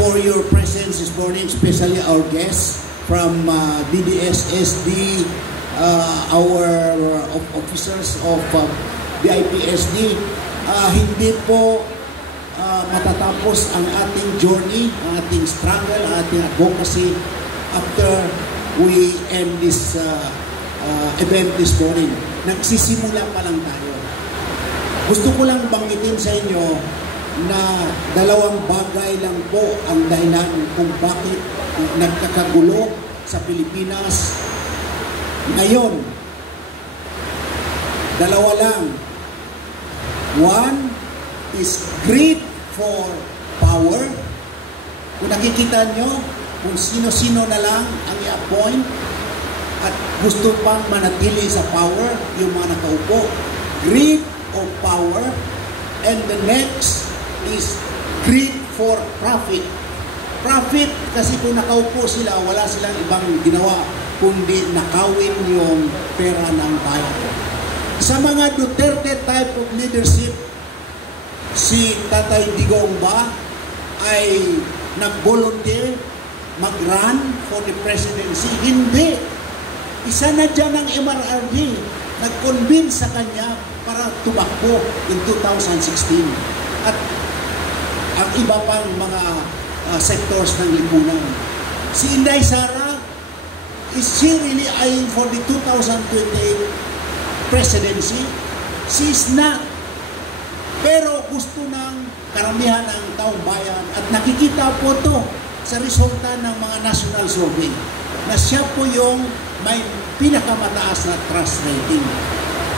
For your presence this morning, especially our guests from BDSSD, our officers of BIPSD. Hindi po matatapos ang ating journey, ang ating struggle, ang ating advocacy after we end this event this morning. Nagsisimula pa lang tayo. Gusto ko lang banggitin sa inyo na dalawang bagay lang po ang dahilan kung bakit nagkakagulo sa Pilipinas ngayon. Dalawa lang. One is greed for power. Kung nakikita nyo kung sino-sino na lang ang i-appoint at gusto pang manatili sa power, yung mga nakaupo. Greed of power. And the next is greed for profit. Profit kasi kung nakaupo sila, wala silang ibang ginawa kundi nakawin yung pera ng bayan. Sa mga Duterte type of leadership, si Tatay Digong ba ay nag-volunteer mag-run for the presidency? Hindi. Isa na dyan ang MRRD. Nag-convince sa kanya para tumakbo in 2016. At ang iba pang mga sectors ng lipunan. Si Inday Sara, is she really eyeing for the 2028 presidency? She is not. Pero gusto ng karamihan ng taong bayan at nakikita po to sa resulta ng mga national survey na siya po yung may pinakamataas na trust rating.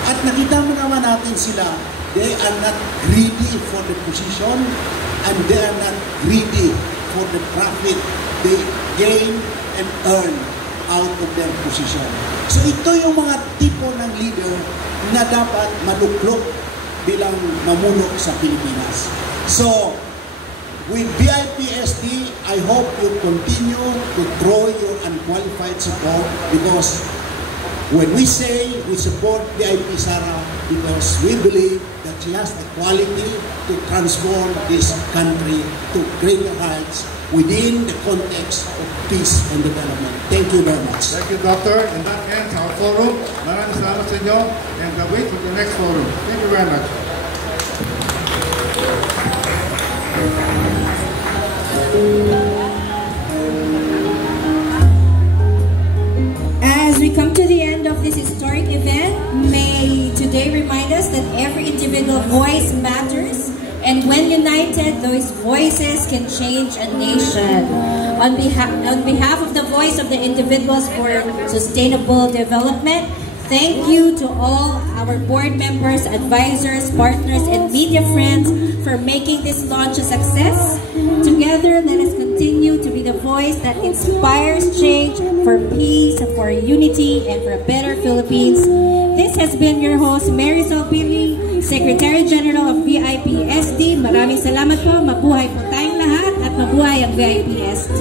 At nakita mo naman natin sila, they are not greedy for the position and they are not greedy for the profit they gain and earn out of their position. So ito yung mga tipo ng leader na dapat maluklok bilang mamuno sa Pilipinas. So, with BIPSD, I hope you continue to throw your unqualified support because when we say we support BIP Sara because we believe that she has the quality to transform this country to greater heights within the context of peace and development. Thank you very much. Thank you, Doctor. And that ends our forum. Maraming salamat sa inyo. And wait for the next forum. Thank you very much. As we come to the end of this historic event, may today remind us that every individual voice matters, and when united, those voices can change a nation. On behalf of the voice of the individuals for sustainable development, thank you to all our board members, advisors, partners, and media friends for making this launch a success. Together, let us continue to be the voice that inspires change for peace, for unity, and for a better Philippines. This has been your host, Marisol Pili, Secretary General of BIPSD. Maraming salamat po. Mabuhay po tayong lahat at mabuhay ang BIPSD.